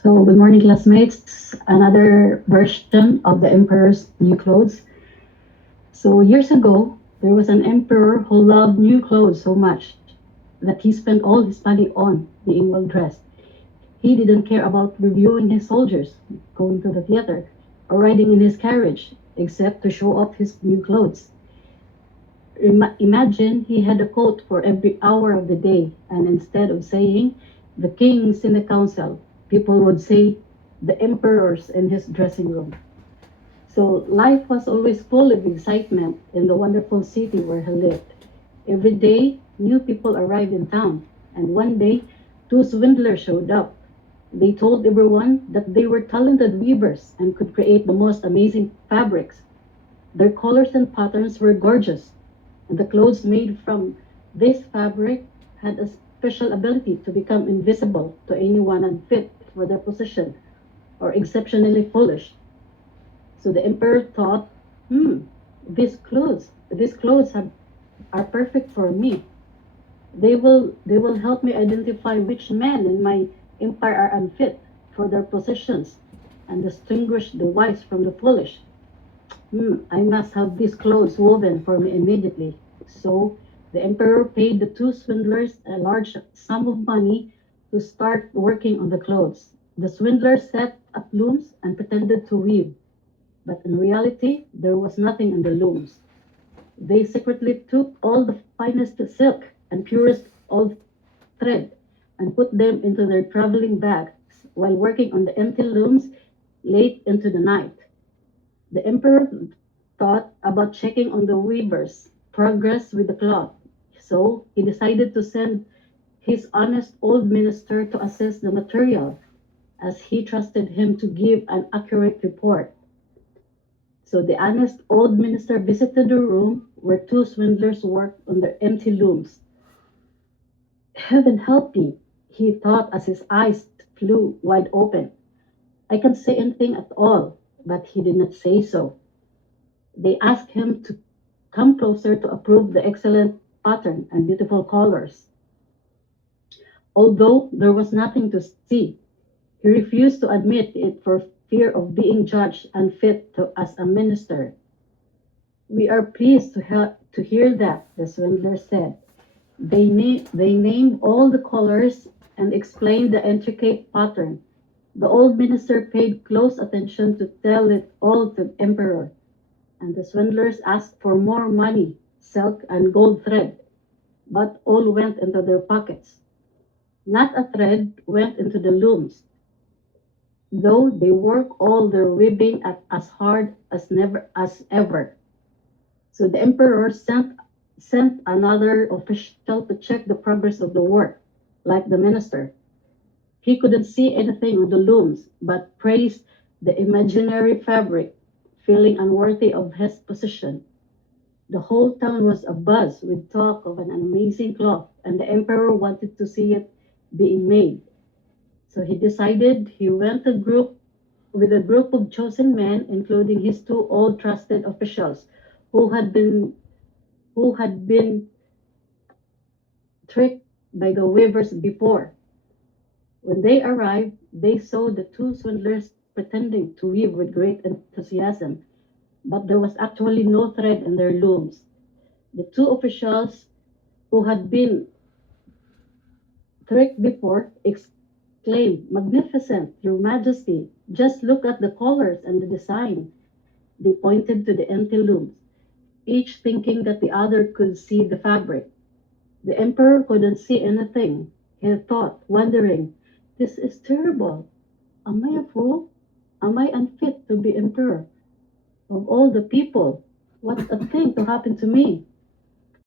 So, good morning, classmates. Another version of the Emperor's New Clothes. So, years ago, there was an emperor who loved new clothes so much that he spent all his money on being well dressed. He didn't care about reviewing his soldiers, going to the theater, or riding in his carriage, except to show off his new clothes. Imagine he had a coat for every hour of the day, and instead of saying, the king's in the council, people would say, the emperor's in his dressing room. So life was always full of excitement in the wonderful city where he lived. Every day, new people arrived in town, and one day, two swindlers showed up. They told everyone that they were talented weavers and could create the most amazing fabrics. Their colors and patterns were gorgeous, and the clothes made from this fabric had a special ability to become invisible to anyone unfit for their position or exceptionally foolish. So the emperor thought, hmm, these clothes are perfect for me. They will help me identify which men in my empire are unfit for their positions and distinguish the wise from the foolish. I must have these clothes woven for me immediately. So the emperor paid the two swindlers a large sum of money to start working on the clothes. The swindlers set up looms and pretended to weave, but in reality, there was nothing in the looms. They secretly took all the finest silk and purest old thread and put them into their traveling bags while working on the empty looms late into the night. The emperor thought about checking on the weaver's progress with the cloth, so he decided to send his honest old minister to assess the material, as he trusted him to give an accurate report. So the honest old minister visited the room where two swindlers worked on their empty looms. Heaven help me, he thought as his eyes flew wide open. I can't say anything at all, but he did not say so. They asked him to come closer to approve the excellent pattern and beautiful colors. Although there was nothing to see, he refused to admit it for fear of being judged unfit as a minister. We are pleased to hear that, the swindler said. They named all the colors and explained the intricate pattern. The old minister paid close attention to tell it all to the emperor, and the swindlers asked for more money, silk, and gold thread, but all went into their pockets. Not a thread went into the looms, though they worked all their weaving at as hard as ever. So the emperor sent another official to check the progress of the work, like the minister. He couldn't see anything on the looms, but praised the imaginary fabric, feeling unworthy of his position. The whole town was abuzz with talk of an amazing cloth, and the emperor wanted to see it being made. So he decided he went with a group of chosen men, including his two old trusted officials, who had been who had been tricked by the weavers before. When they arrived, they saw the two swindlers pretending to weave with great enthusiasm, but there was actually no thread in their looms. The two officials who had been tricked before exclaimed, Magnificent, Your Majesty! Just look at the colors and the design. They pointed to the empty looms, each thinking that the other could see the fabric. The emperor couldn't see anything. He thought, wondering, This is terrible. Am I a fool? Am I unfit to be emperor? Of all the people, what a thing to happen to me.